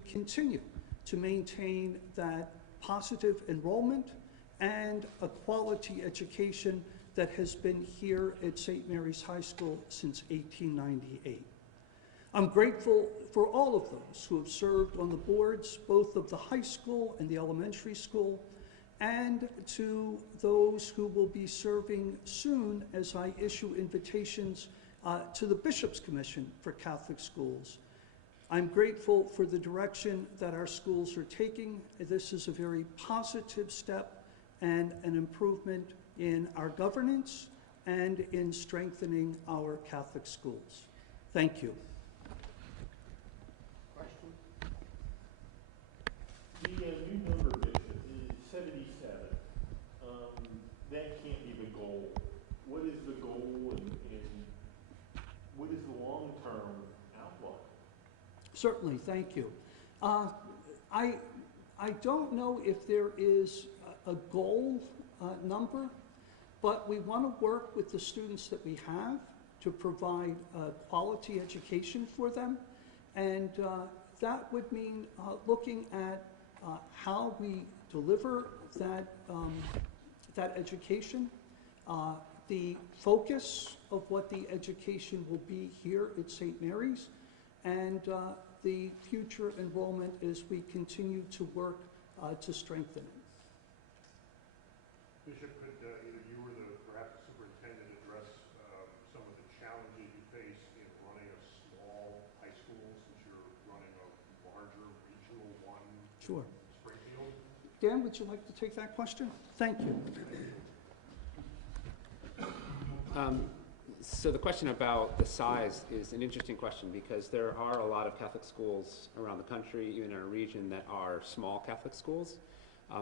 continue to maintain that positive enrollment and a quality education that has been here at St. Mary's High School since 1898. I'm grateful for all of those who have served on the boards, both of the high school and the elementary school, and to those who will be serving soon as I issue invitations to the Bishop's Commission for Catholic Schools. I'm grateful for the direction that our schools are taking. This is a very positive step and an improvement in our governance and in strengthening our Catholic schools. Thank you. Question? The new number, Bishop, is 77. That can't be the goal. What is the goal and what is the long-term outlook? Certainly, thank you. I don't know if there is a goal number, but we want to work with the students that we have to provide quality education for them. And that would mean looking at how we deliver that education, the focus of what the education will be here at St. Mary's, and the future enrollment as we continue to work to strengthen it. Bishop, could either you or perhaps the superintendent address some of the challenges you face in running a small high school since you're running a larger regional one? Sure. Springfield? Dan, would you like to take that question? Thank you. So the question about the size is an interesting question because there are a lot of Catholic schools around the country, even in our region, that are small Catholic schools.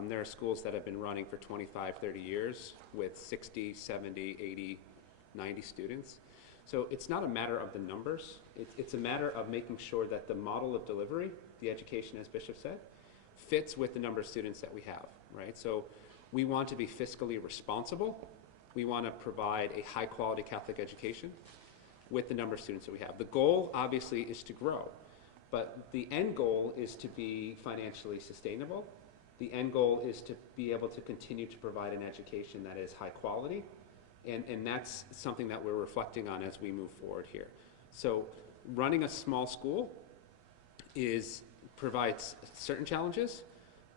There are schools that have been running for 25, 30 years with 60, 70, 80, 90 students. So it's not a matter of the numbers. It's a matter of making sure that the model of delivery, the education, as Bishop said, fits with the number of students that we have, right? So we want to be fiscally responsible. We want to provide a high-quality Catholic education with the number of students that we have. The goal, obviously, is to grow, but the end goal is to be financially sustainable. The end goal is to be able to continue to provide an education that is high quality, and that's something that we're reflecting on as we move forward here. So running a small school provides certain challenges,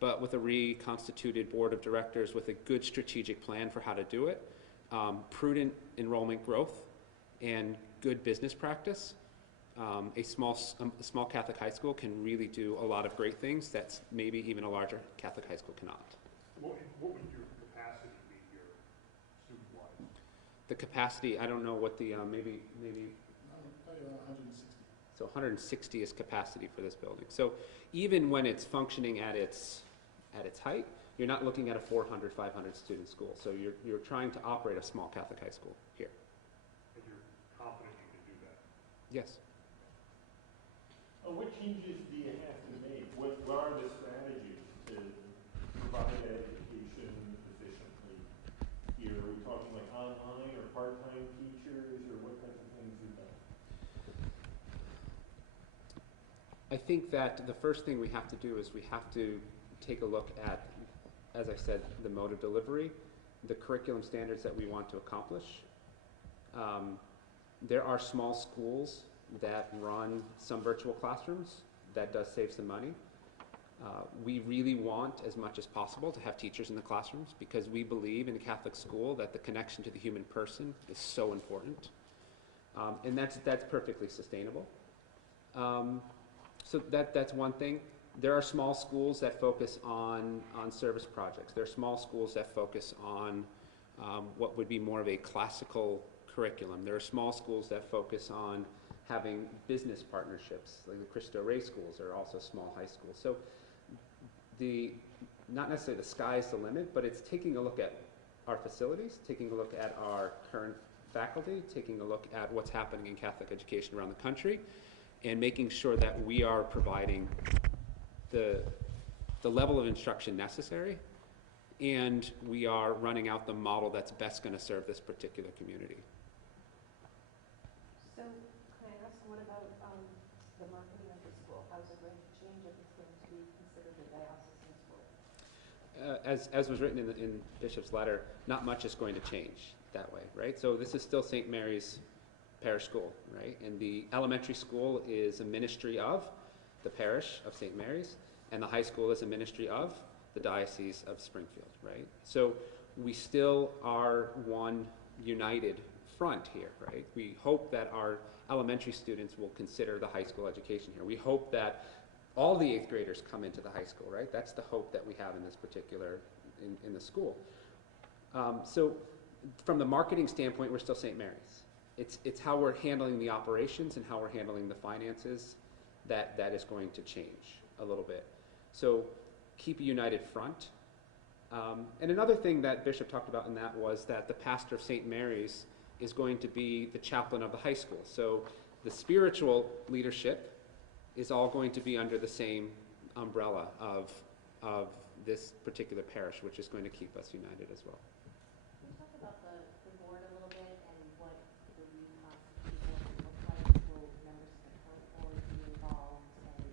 but with a reconstituted board of directors with a good strategic plan for how to do it, prudent enrollment growth, and good business practice, a small Catholic high school can really do a lot of great things that maybe even a larger Catholic high school cannot. What would your capacity be here, student-wise? The capacity, I don't know what the, maybe. 160. So 160 is capacity for this building. So even when it's functioning at its height, you're not looking at a 400, 500 student school. So you're trying to operate a small Catholic high school here. And you're confident you can do that? Yes. What changes do you have to make? What are the strategies to provide that education efficiently here? Are we talking like online or part-time teachers, or what kinds of things are done? I think that the first thing we have to do is we have to take a look at, as I said, the mode of delivery, the curriculum standards that we want to accomplish. There are small schools that run some virtual classrooms. That does save some money. We really want, as much as possible, to have teachers in the classrooms because we believe in a Catholic school that the connection to the human person is so important. And that's perfectly sustainable. So that's one thing. There are small schools that focus on service projects. There are small schools that focus on what would be more of a classical curriculum. There are small schools that focus on having business partnerships, like the Cristo Rey schools are also small high schools. So not necessarily the sky's the limit, but it's taking a look at our facilities, taking a look at our current faculty, taking a look at what's happening in Catholic education around the country, and making sure that we are providing the level of instruction necessary, and we are running out the model that's best going to serve this particular community. So, can I ask, what about the marketing of the school? How is it going to change if it's considered a diocesan school? As was written in Bishop's letter, not much is going to change that way, right? So this is still St. Mary's Parish School, right? And the elementary school is a ministry of the parish of St. Mary's, and the high school is a ministry of the Diocese of Springfield, right? So we still are one united front here, right? We hope that our elementary students will consider the high school education here. We hope that all the 8th graders come into the high school, right? That's the hope that we have in this particular, in the school. So from the marketing standpoint, we're still St. Mary's. It's how we're handling the operations and how we're handling the finances that is going to change a little bit. So keep a united front. And another thing that Bishop talked about in that was that the pastor of St. Mary's is going to be the chaplain of the high school. So the spiritual leadership is all going to be under the same umbrella of this particular parish, which is going to keep us united as well. Can you talk about the board a little bit and what the reconstituted board looks like? Will members of the current board be involved, and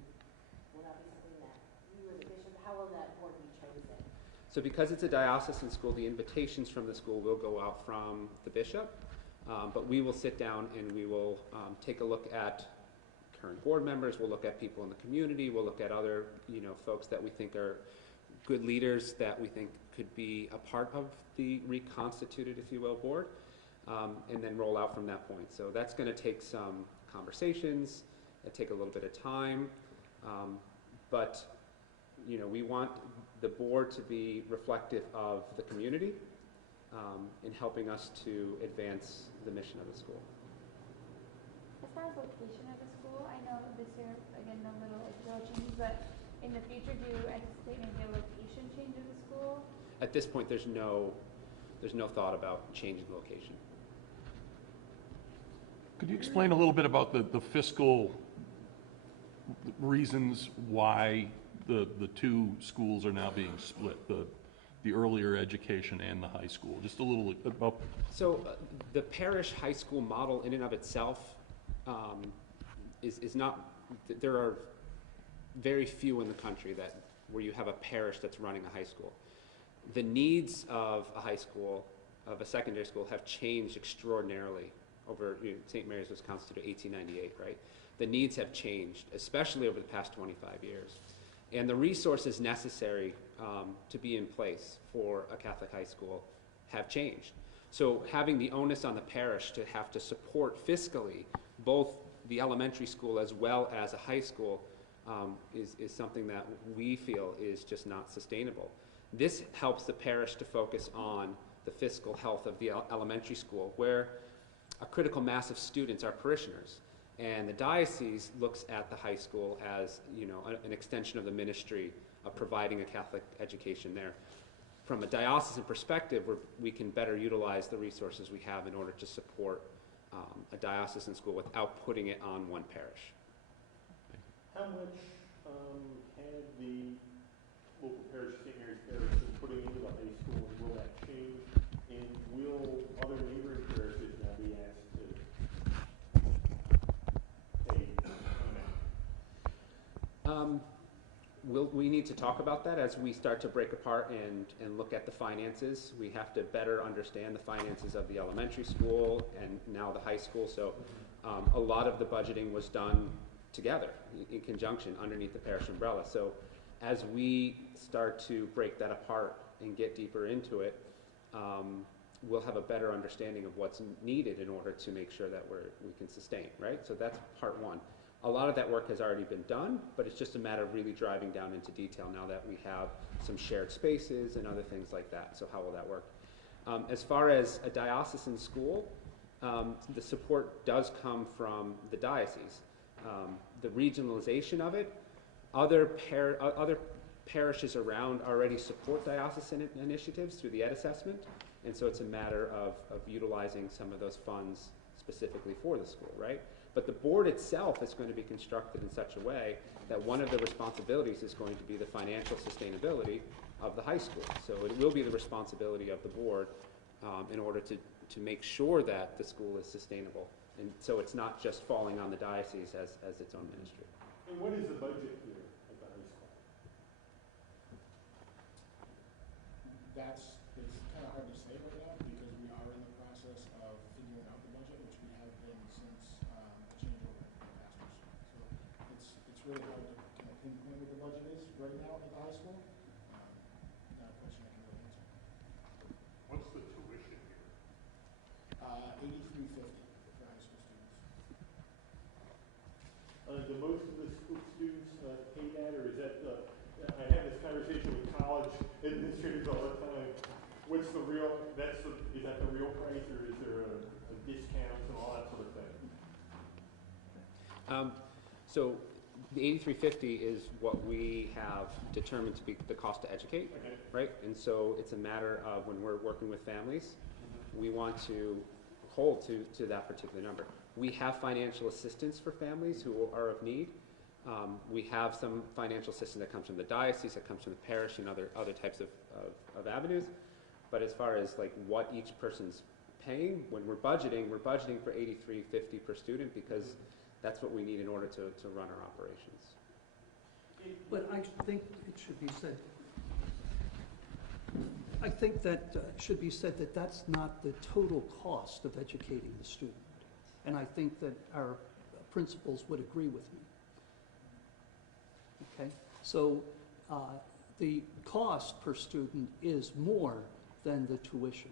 will that be something that you as a bishop, how will that board be chosen? So because it's a diocesan school, the invitations from the school will go out from the bishop, but we will sit down and we will take a look at current board members, we'll look at people in the community, we'll look at other, folks that we think are good leaders that we think could be a part of the reconstituted, if you will, board, and then roll out from that point. So that's going to take some conversations, it'll take a little bit of time, but we want the board to be reflective of the community in helping us to advance the mission of the school. As far as location of the school, I know this year, again, no little editorial changes, but in the future, do you anticipate maybe a location change of the school? At this point, there's no thought about changing the location. Could you explain a little bit about the fiscal reasons why the two schools are now being split, the earlier education and the high school? Just a little about. So the parish high school model in and of itself is not, there are very few in the country where you have a parish that's running a high school. The needs of a high school, of a secondary school, have changed extraordinarily over, St. Mary's was constituted in 1898, right? The needs have changed, especially over the past 25 years. And the resources necessary to be in place for a Catholic high school have changed. So having the onus on the parish to have to support fiscally both the elementary school as well as a high school is something that we feel is just not sustainable. This helps the parish to focus on the fiscal health of the elementary school, where a critical mass of students are parishioners. And the diocese looks at the high school as, an extension of the ministry of providing a Catholic education there. From a diocesan perspective, we can better utilize the resources we have in order to support a diocesan school without putting it on one parish. How much had the local parish, St. Mary's Parish, been putting into the high school, and will that change? And will other neighboring parishes now be asked to pay an amount? We need to talk about that as we start to break apart and look at the finances. We have to better understand the finances of the elementary school and now the high school. So a lot of the budgeting was done together in conjunction underneath the parish umbrella. So as we start to break that apart and get deeper into it, we'll have a better understanding of what's needed in order to make sure that we can sustain, right? So that's part one. A lot of that work has already been done, but it's just a matter of really driving down into detail now that we have some shared spaces and other things like that. So how will that work? As far as a diocesan school, the support does come from the diocese. The regionalization of it, other parishes around already support diocesan initiatives through the Ed assessment, and so it's a matter of utilizing some of those funds specifically for the school, right? But the board itself is going to be constructed in such a way that one of the responsibilities is going to be the financial sustainability of the high school. So it will be the responsibility of the board in order to make sure that the school is sustainable. And so it's not just falling on the diocese as its own ministry. And what is the budget here at the high school? it's kind of hard to say right now because we are in the process of figuring out the budget, which we have been since the changeover in pastors. So it's really hard to kind of pinpoint what the budget is right now at the high school. Not a question I can really answer. What's the tuition here? $83.50 for high school students. Do most of the school students pay that, or is that, I have this conversation with college administrators all the time. What's the real, is that the real price, or is there a discount and all that sort of thing? So the 8350 is what we have determined to be the cost to educate, Okay. right? And so it's a matter of when we're working with families, we want to hold to that particular number. We have financial assistance for families who are of need. We have some financial assistance that comes from the diocese, that comes from the parish, and other types of avenues. But as far as like what each person's paying, when we're budgeting for $83.50 per student because that's what we need in order to run our operations. But I think it should be said, I think that should be said that that's not the total cost of educating the student. And I think that our principals would agree with me. Okay? So the cost per student is more than the tuition.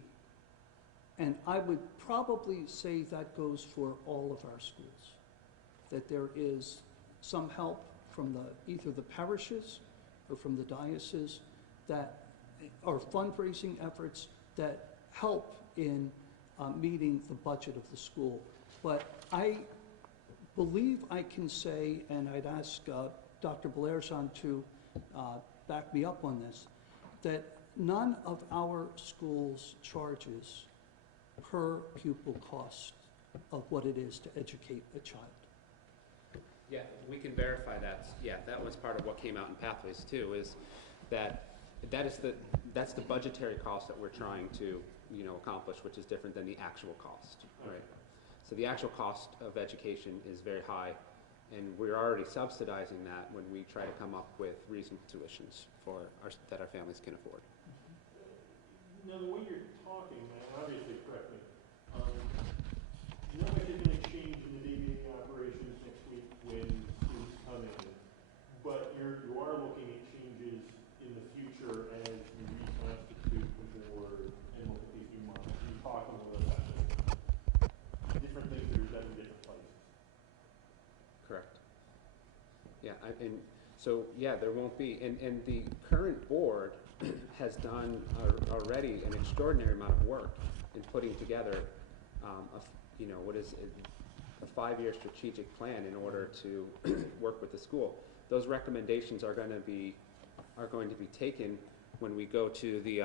And I would probably say that goes for all of our schools, that there is some help from either the parishes or from the diocese that are fundraising efforts that help in meeting the budget of the school. But I believe I can say, and I'd ask Dr. Belerjan to back me up on this, that none of our schools charges per pupil cost of what it is to educate a child. Yeah, we can verify that. Yeah, that was part of what came out in Pathways too, is that's the budgetary cost that we're trying to, accomplish, which is different than the actual cost, right? So the actual cost of education is very high, and we're already subsidizing that when we try to come up with reasonable tuitions that our families can afford. Now, the way you're talking, man, obviously, correct me, not much is going to change in the day-to-day operations next week when students come in, but you are looking at changes in the future as you reconstitute the board and look at these new models. You talk a little bit about this. Different things that are done in different places. Correct. Yeah, there won't be, and the current board has done already an extraordinary amount of work in putting together a 5-year strategic plan in order to work with the school. Those recommendations are going to be taken when we go to the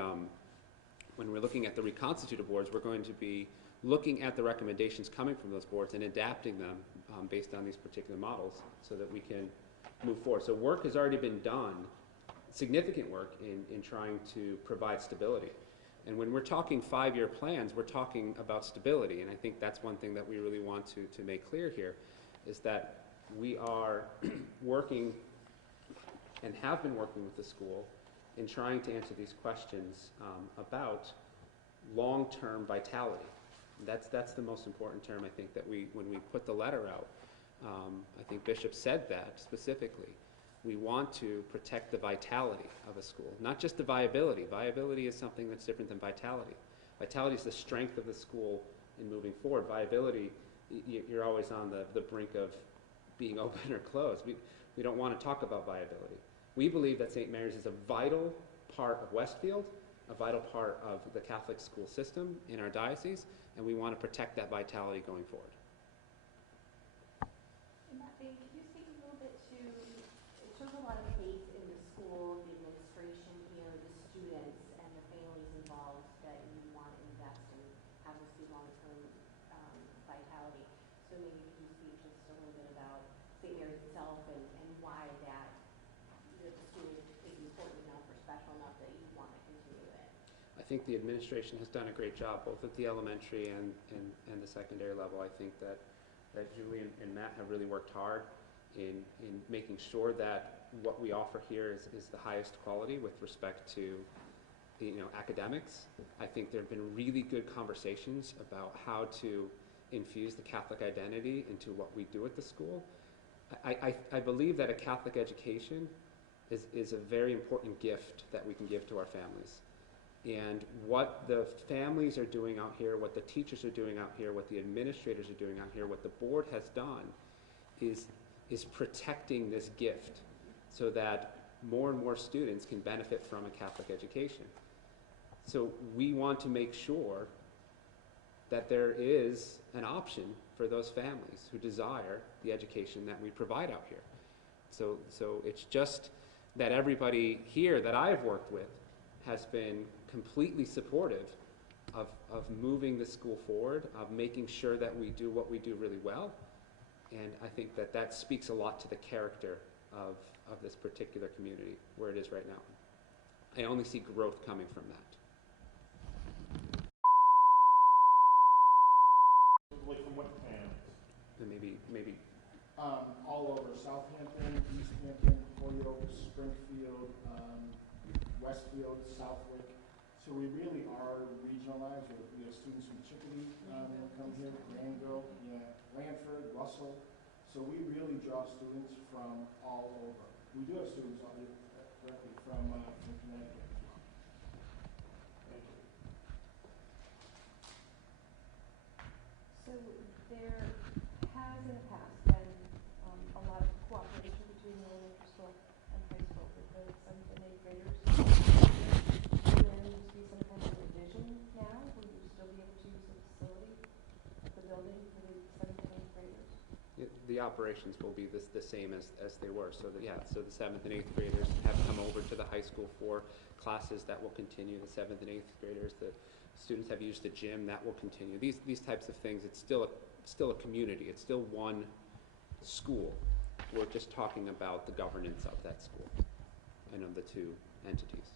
when we're looking at the reconstituted boards. We're going to be looking at the recommendations coming from those boards and adapting them based on these particular models so that we can move forward. So work has already been done, significant work in trying to provide stability. And when we're talking 5-year plans, we're talking about stability. And I think that's one thing that we really want to make clear here, is that we are working and have been working with the school in trying to answer these questions about long-term vitality. That's the most important term, I think, that when we put the letter out, I think Bishop said that specifically. We want to protect the vitality of a school, not just the viability. Viability is something that's different than vitality. Vitality is the strength of the school in moving forward. Viability, you're always on the brink of being open or closed. We don't want to talk about viability. We believe that St. Mary's is a vital part of Westfield, a vital part of the Catholic school system in our diocese, and we want to protect that vitality going forward. In that vein, could you speak a little bit to, it shows a lot of faith in the school, the administration here, the students, and the families involved that you want to invest and have this be long-term vitality. So maybe could you speak just a little bit about St. Mary's itself and why that the school is important enough or special enough that you want to continue it? I think the administration has done a great job, both at the elementary and the secondary level. I think that Julie and Matt have really worked hard in making sure that what we offer here is the highest quality with respect to academics. I think there have been really good conversations about how to infuse the Catholic identity into what we do at the school. I believe that a Catholic education is a very important gift that we can give to our families. And what the families are doing out here, what the teachers are doing out here, what the administrators are doing out here, what the board has done is protecting this gift so that more and more students can benefit from a Catholic education. So we want to make sure that there is an option for those families who desire the education that we provide out here. So it's just that everybody here that I've worked with has been completely supportive of moving the school forward, of making sure that we do what we do really well. And I think that speaks a lot to the character of this particular community where it is right now. I only see growth coming from that. Like from what towns? And maybe All over Southampton, East Hampton, Holyoke, Springfield, Westfield, Southwick. So we really are regionalized. We have students from Chicopee that come here, Granville, Blandford, Russell. So we really draw students from all over. We do have students directly from Connecticut. So there has in the past been a lot of cooperation between the elementary school and high school with the 7th and 8th graders. Will there need to be some kind of revision now? Will you still be able to use the facility at the building for the 7th and 8th graders? the operations will be the same as they were. So so the 7th and 8th graders have come over to the high school for classes that will continue. The 7th and 8th graders, the students have used the gym, that will continue. These types of things, it's still a community. It's still one school. We're just talking about the governance of that school and of the two entities.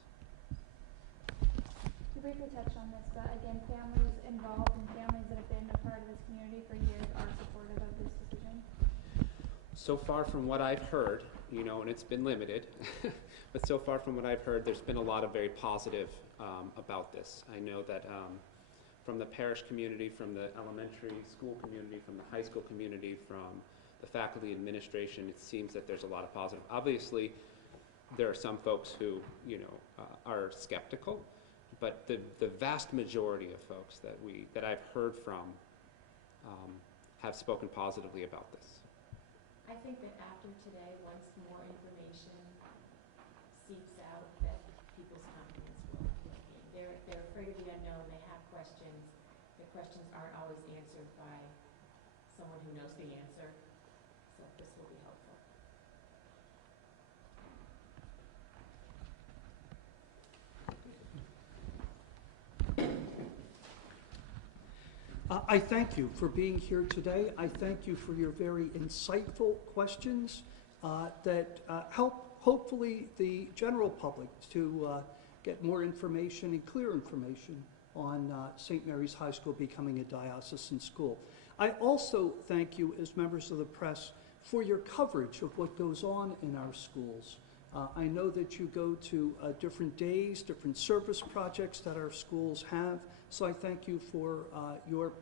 You briefly touched on this, but again, families involved and families that have been a part of this community for years are supportive of this decision? So far from what I've heard, and it's been limited, but so far from what I've heard, there's been a lot of very positive about this. I know that from the parish community, from the elementary school community, from the high school community, from the faculty administration, it seems that there's a lot of positive. Obviously, there are some folks who, are skeptical, but the vast majority of folks that I've heard from have spoken positively about this. I think that after today, once more information seeps out, that people's confidence will gain. They're afraid of the unknown. They have questions. The questions aren't always answered by someone who knows the answer. So this will be helpful. I thank you for being here today. I thank you for your very insightful questions that help, hopefully, the general public to get more information and clear information on St. Mary's High School becoming a diocesan school. I also thank you as members of the press for your coverage of what goes on in our schools. I know that you go to different days, different service projects that our schools have, so I thank you for your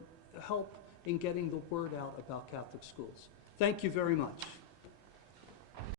help in getting the word out about Catholic schools. Thank you very much.